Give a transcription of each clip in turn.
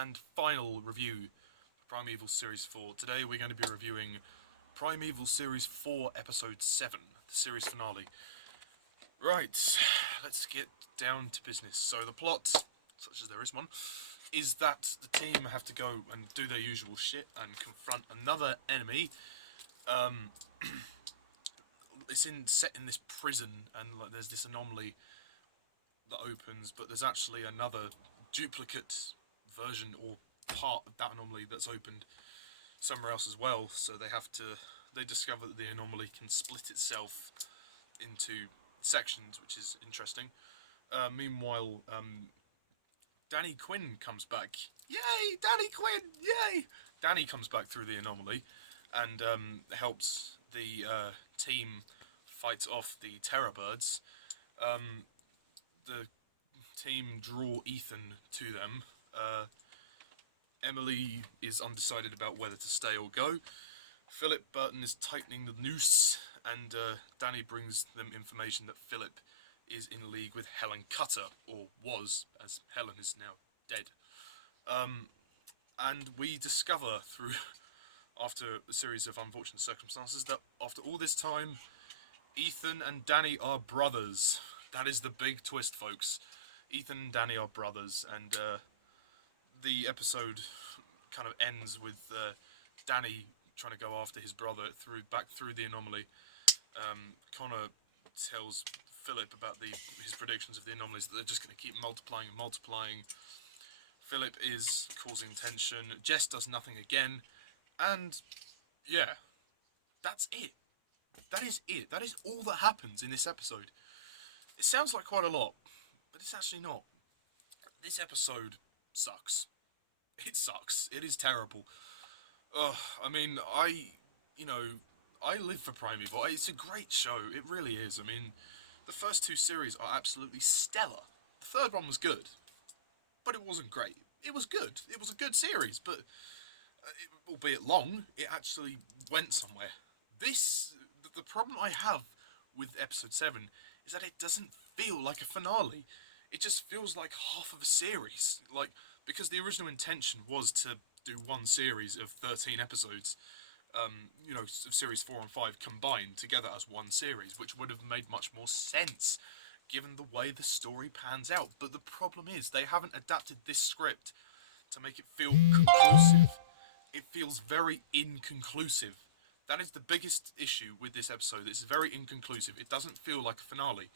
and final review of Primeval Series 4. Today we're going to be reviewing Primeval Series 4 Episode 7, the series finale. Right, let's get down to business. So the plot, such as there is one, is that the team have to go and do their usual shit and confront another enemy. It's set in this prison, and like, there's this anomaly that opens, but there's actually another duplicate version or part of that anomaly that's opened somewhere else as well. So they discover that the anomaly can split itself into sections, which is interesting. Meanwhile, Danny Quinn comes back. Yay, Danny Quinn! Yay! Danny comes back through the anomaly and helps the team fight off the terror birds. The team draw Ethan to them. Emily is undecided about whether to stay or go. Philip Burton is tightening the noose, and Danny brings them information that Philip is in league with Helen Cutter, or was, as Helen is now dead. And we discover after a series of unfortunate circumstances, that after all this time, Ethan and Danny are brothers. That is the big twist, folks. Ethan and Danny are brothers, and the episode kind of ends with Danny trying to go after his brother back through the anomaly. Connor tells Philip about his predictions of the anomalies, that they're just going to keep multiplying and multiplying. Philip is causing tension. Jess does nothing again, and yeah, that's it. That is it. That is all that happens in this episode. It sounds like quite a lot, but it's actually not. This episode sucks. It sucks. It is terrible. I mean, I live for Primeval. It's a great show. It really is. I mean, the first two series are absolutely stellar. The third one was good, but it wasn't great. It was good. It was a good series, but albeit long, it actually went somewhere. The problem I have with episode 7 is that it doesn't feel like a finale. It just feels like half of a series. Like, because the original intention was to do one series of 13 episodes, of series 4 and 5 combined together as one series, which would have made much more sense given the way the story pans out. But the problem is, they haven't adapted this script to make it feel conclusive. It feels very inconclusive. That is the biggest issue with this episode. It's very inconclusive. It doesn't feel like a finale.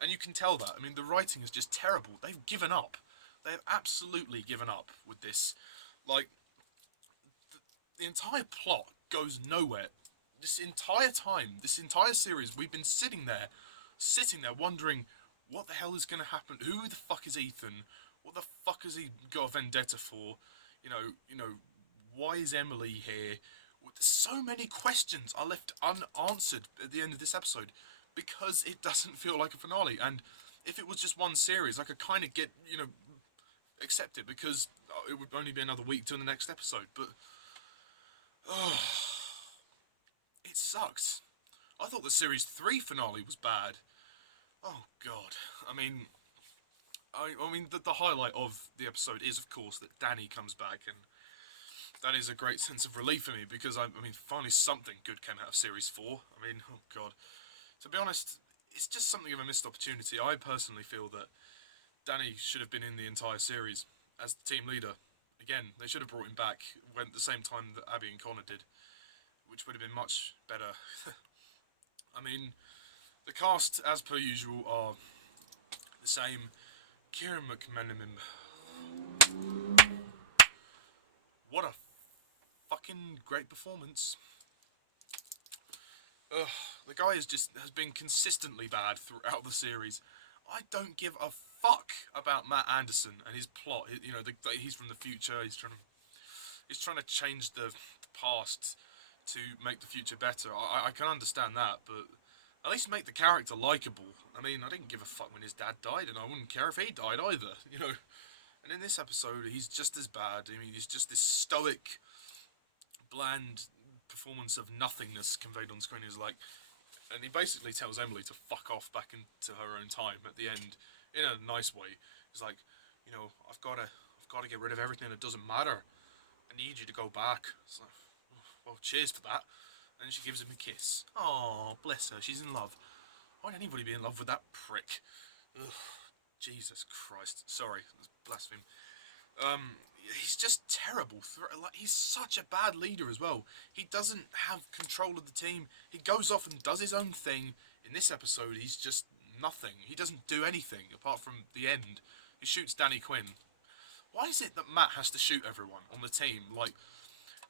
And you can tell that. I mean, the writing is just terrible. They've given up. They have absolutely given up with this. Like, the entire plot goes nowhere. This entire time, this entire series, we've been sitting there wondering, what the hell is going to happen? Who the fuck is Ethan? What the fuck has he got a vendetta for? Why is Emily here? So many questions are left unanswered at the end of this episode because it doesn't feel like a finale. And if it was just one series, I could kind of accept it, because it would only be another week till the next episode. But it sucks. I thought the series 3 finale was bad. Oh god. I mean, the highlight of the episode is, of course, that Danny comes back, and that is a great sense of relief for me, because I mean, finally something good came out of Series 4. I mean, oh god. To be honest, it's just something of a missed opportunity. I personally feel that Danny should have been in the entire series as the team leader. Again, they should have brought him back at the same time that Abby and Connor did, which would have been much better. I mean, the cast, as per usual, are the same. Ciaran McMenamin. What a fucking great performance. The guy has been consistently bad throughout the series. I don't give a fuck about Matt Anderson and his plot. He's from the future. He's trying to change the past to make the future better. I can understand that, but at least make the character likable. I mean, I didn't give a fuck when his dad died, and I wouldn't care if he died either. And in this episode, he's just as bad. I mean, he's just this stoic, bland performance of nothingness conveyed on screen. And he basically tells Emily to fuck off back into her own time at the end, in a nice way. He's like, I've got to got to get rid of everything that doesn't matter. I need you to go back. It's like, well, cheers for that. And then she gives him a kiss. Oh, bless her, she's in love. Why'd anybody be in love with that prick? Ugh, Jesus Christ. Sorry, that's blasphemy. He's just terrible. Like, he's such a bad leader as well. He doesn't have control of the team. He goes off and does his own thing. In this episode, he's just nothing. He doesn't do anything apart from the end. He shoots Danny Quinn. Why is it that Matt has to shoot everyone on the team? Like,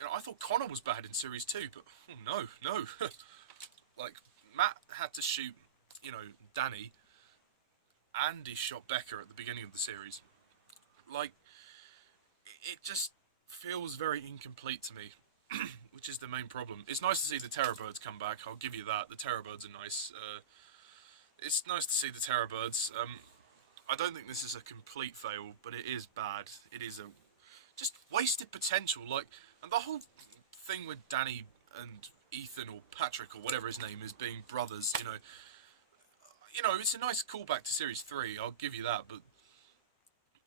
you know, I thought Connor was bad in Series 2, but no. Like, Matt had to shoot, you know, Danny, and he shot Becca at the beginning of the series. Like, it just feels very incomplete to me, which is the main problem. It's nice to see the Terrorbirds come back, I'll give you that. The Terrorbirds are nice. It's nice to see the Terrorbirds. I don't think this is a complete fail, but it is bad. It is a just wasted potential. Like, and the whole thing with Danny and Ethan, or Patrick, or whatever his name is, being brothers, you know, it's a nice callback to Series 3, I'll give you that, but,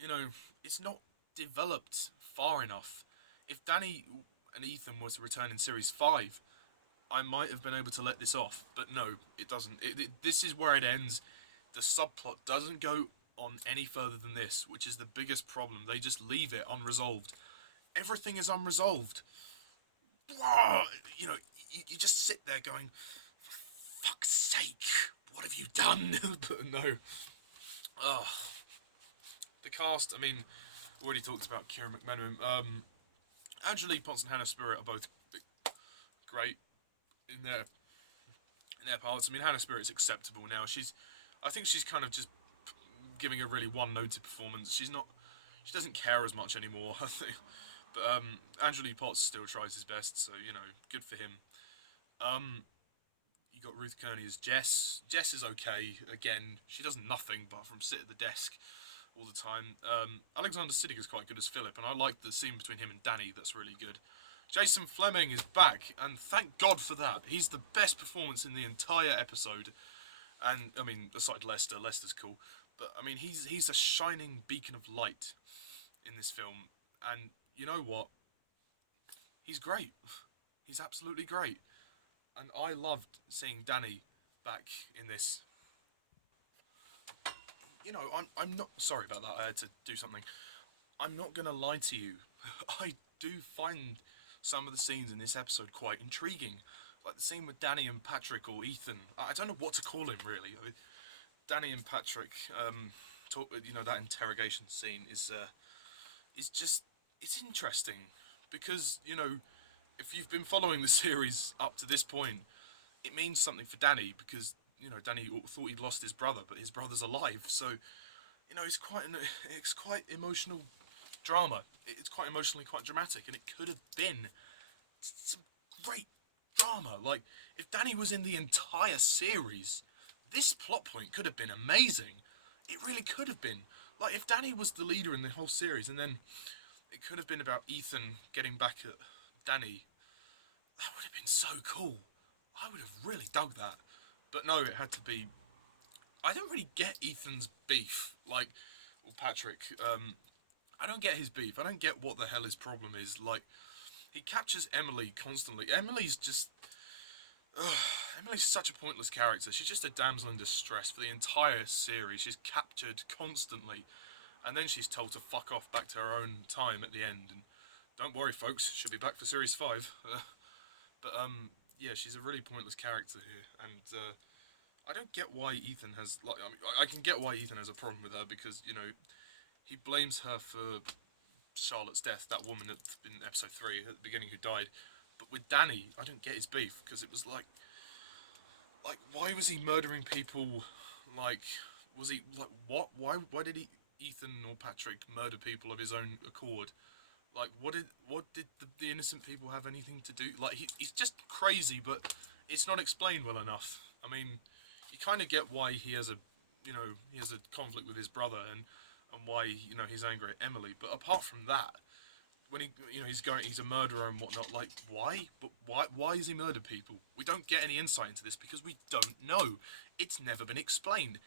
you know, it's not developed far enough. If Danny and Ethan were to return in Series 5, I might have been able to let this off, but no, it doesn't. This is where it ends. The subplot doesn't go on any further than this, which is the biggest problem. They just leave it unresolved. Everything is unresolved. You know, you just sit there going, for fuck's sake, what have you done? But no. Ugh. The cast, I mean, we already talked about Ciaran McMenamin. Angelique Potts and Hannah Spearritt are both great in their parts. I mean, Hannah Spearritt's acceptable now. I think she's kind of just giving a really one-noted performance. She doesn't care as much anymore, I think. But Angelique Potts still tries his best, so, you know, good for him. You got Ruth Kearney as Jess. Jess is okay. Again, she does nothing but from sit at the desk all the time. Alexander Siddig is quite good as Philip, and I like the scene between him and Danny. That's really good. Jason Flemyng is back, and thank God for that. He's the best performance in the entire episode. And, I mean, aside Lester's cool. But, I mean, he's a shining beacon of light in this film. And, you know what? He's great. He's absolutely great. And I loved seeing Danny back in this. You know, I'm not... Sorry about that, I had to do something. I'm not going to lie to you. I do find some of the scenes in this episode quite intriguing. Like the scene with Danny and Patrick, or Ethan. I don't know what to call him, really. I mean, Danny and Patrick, you know, that interrogation scene is just... It's interesting. Because, you know, if you've been following the series up to this point, it means something for Danny, because, you know, Danny thought he'd lost his brother, but his brother's alive, so, you know, it's quite emotional drama. It's quite emotionally quite dramatic, and it could have been some great drama. Like, if Danny was in the entire series, this plot point could have been amazing. It really could have been. Like, if Danny was the leader in the whole series, and then it could have been about Ethan getting back at Danny, that would have been so cool. I would have really dug that. But no, it had to be... I don't really get Ethan's beef, like, with Patrick. I don't get his beef. I don't get what the hell his problem is. Like, he captures Emily constantly. Emily's just... Emily's such a pointless character. She's just a damsel in distress for the entire series. She's captured constantly. And then she's told to fuck off back to her own time at the end. And don't worry, folks, she'll be back for Series 5. Yeah, she's a really pointless character here. And I don't get why Ethan has... Like, I mean, I can get why Ethan has a problem with her, because, you know, he blames her for Charlotte's death, that woman in episode 3 at the beginning who died. But with Danny, I don't get his beef, because it was like, why was he murdering people? Like, was he, like, what? Why did Ethan or Patrick murder people of his own accord? Like, what did the innocent people have anything to do? Like, he's just crazy, but it's not explained well enough. I mean, you kind of get why he has a conflict with his brother, and why, you know, he's angry at Emily. But apart from that, when he's a murderer and whatnot, like, why? But why does he murder people? We don't get any insight into this because we don't know. It's never been explained.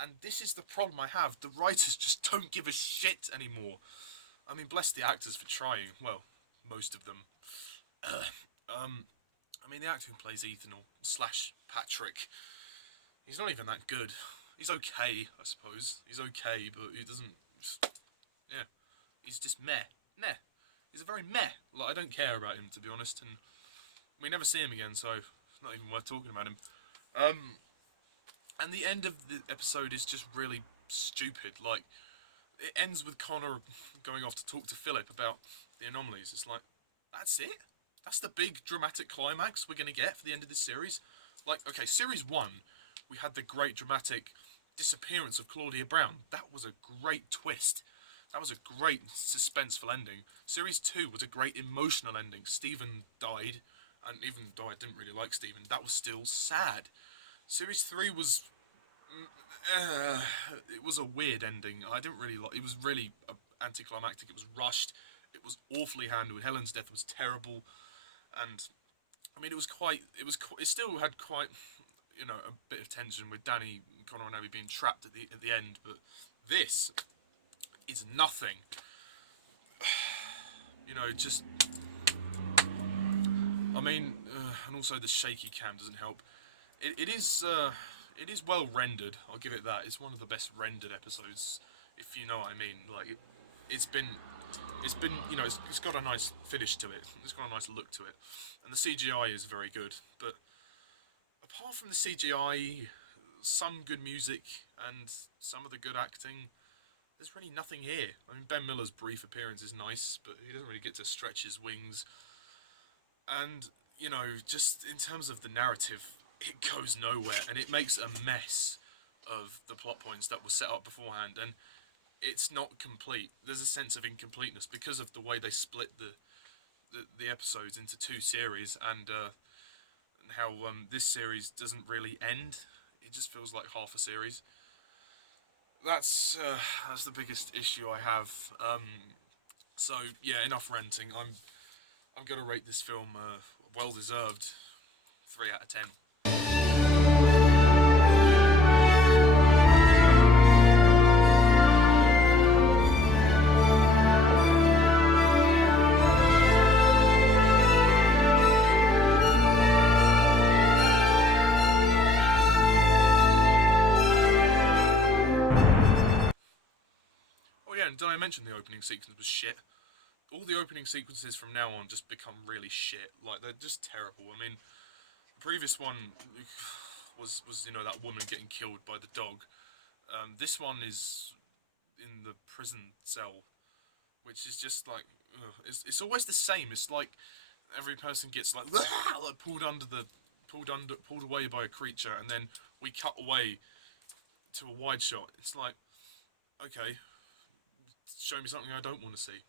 And this is the problem I have. The writers just don't give a shit anymore. I mean, bless the actors for trying. Well, most of them. I mean, the actor who plays Ethan or slash Patrick, he's not even that good. He's okay, I suppose. He's okay, but he doesn't. Yeah, he's just meh, meh. He's a very meh. Like, I don't care about him, to be honest, and we never see him again, so it's not even worth talking about him. And the end of the episode is just really stupid. Like, it ends with Connor going off to talk to Philip about the anomalies. It's like, that's it? That's the big dramatic climax we're going to get for the end of this series? Like, okay, series 1, we had the great dramatic disappearance of Claudia Brown. That was a great twist. That was a great suspenseful ending. Series 2 was a great emotional ending. Stephen died, and even though I didn't really like Stephen, that was still sad. Series 3 was... it was a weird ending. I didn't really like... It was really anticlimactic. It was rushed. It was awfully handled. Helen's death was terrible. And, I mean, it still had quite, you know, a bit of tension with Danny, Connor and Abby being trapped at the end. But this is nothing. You know, just... I mean, and also the shaky cam doesn't help. It is well rendered. I'll give it that. It's one of the best rendered episodes, if you know what I mean. Like, it's been, you know, it's got a nice finish to it. It's got a nice look to it, and the CGI is very good. But apart from the CGI, some good music and some of the good acting, there's really nothing here. I mean, Ben Miller's brief appearance is nice, but he doesn't really get to stretch his wings. And, you know, just in terms of the narrative, it goes nowhere, and it makes a mess of the plot points that were set up beforehand, and it's not complete. There's a sense of incompleteness because of the way they split the episodes into 2 series, and how this series doesn't really end. It just feels like half a series. That's the biggest issue I have. So yeah, enough ranting. I'm gonna rate this film well deserved 3 out of 10. Oh yeah, and did I mention the opening sequence was shit? All the opening sequences from now on just become really shit. Like, they're just terrible. I mean, the previous one was you know, that woman getting killed by the dog. This one is in the prison cell, which is just like, it's always the same. It's like every person gets like pulled away by a creature, and then we cut away to a wide shot. It's like, okay, show me something I don't want to see.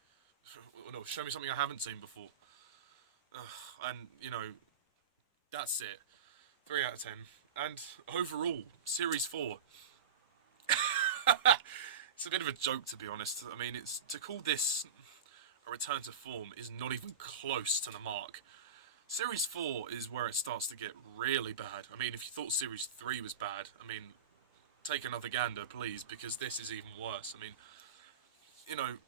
No, show me something I haven't seen before. And, you know, that's it. 3 out of 10. And overall, Series 4. It's a bit of a joke, to be honest. I mean, to call this a return to form is not even close to the mark. Series 4 is where it starts to get really bad. I mean, if you thought Series 3 was bad, I mean, take another gander, please, because this is even worse. I mean, you know,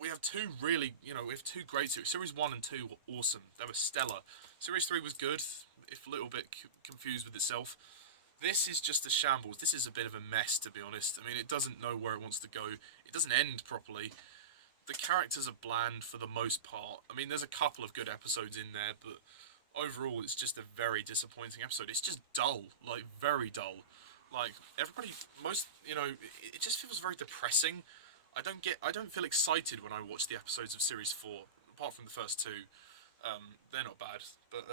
we have two great series. Series 1 and 2 were awesome. They were stellar. Series 3 was good, if a little bit confused with itself. This is just a shambles. This is a bit of a mess, to be honest. I mean, it doesn't know where it wants to go. It doesn't end properly. The characters are bland for the most part. I mean, there's a couple of good episodes in there, but overall, it's just a very disappointing episode. It's just dull, like, very dull. Like, it just feels very depressing. I don't feel excited when I watch the episodes of Series 4, apart from the first 2. They're not bad, but,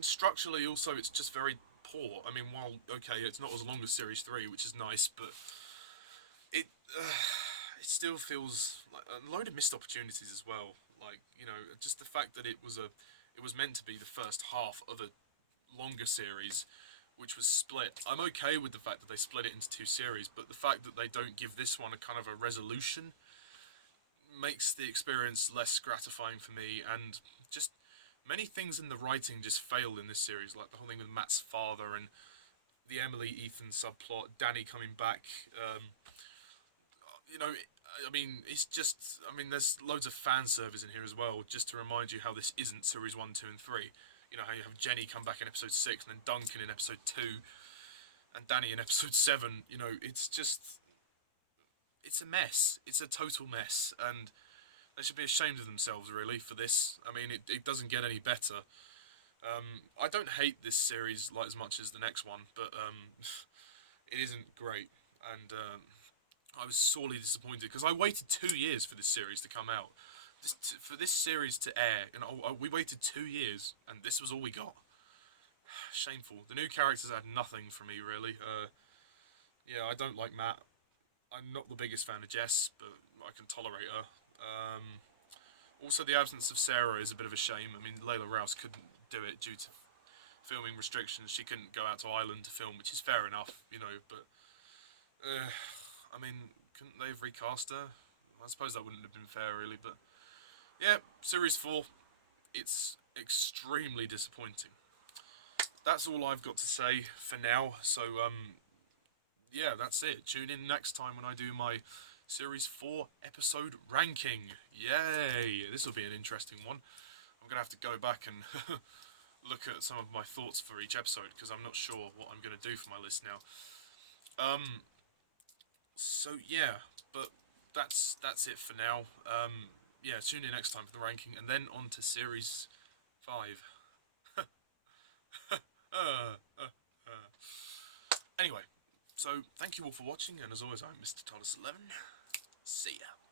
structurally also it's just very poor. I mean, while, okay, it's not as long as Series 3, which is nice, but it still feels like a load of missed opportunities as well. Like, you know, just the fact that it was meant to be the first half of a longer series, which was split. I'm okay with the fact that they split it into 2 series, but the fact that they don't give this one a kind of a resolution makes the experience less gratifying for me, and just many things in the writing just fail in this series, like the whole thing with Matt's father and the Emily-Ethan subplot, Danny coming back. You know, I mean, it's just, I mean, there's loads of fan service in here as well, just to remind you how this isn't series 1, 2, and 3. You know, how you have Jenny come back in episode 6, and then Duncan in episode 2, and Danny in episode 7. You know, it's just, it's a mess. It's a total mess, and they should be ashamed of themselves, really, for this. I mean, it doesn't get any better. I don't hate this series like as much as the next one, but it isn't great, and I was sorely disappointed because I waited 2 years for this series to come out. For this series to air, and we waited 2 years, and this was all we got. Shameful. The new characters had nothing for me, really. Yeah, I don't like Matt. I'm not the biggest fan of Jess, but I can tolerate her. Also, the absence of Sarah is a bit of a shame. I mean, Layla Rouse couldn't do it due to filming restrictions. She couldn't go out to Ireland to film, which is fair enough, you know, but... I mean, couldn't they have recast her? I suppose that wouldn't have been fair, really, but... Yeah, Series 4, it's extremely disappointing. That's all I've got to say for now, so, yeah, that's it. Tune in next time when I do my Series 4 episode ranking. Yay! This will be an interesting one. I'm going to have to go back and look at some of my thoughts for each episode, because I'm not sure what I'm going to do for my list now. So yeah, but that's it for now. Yeah, tune in next time for the ranking, and then on to Series 5. Anyway, so thank you all for watching, and as always, I'm Mr. Toddus11. See ya.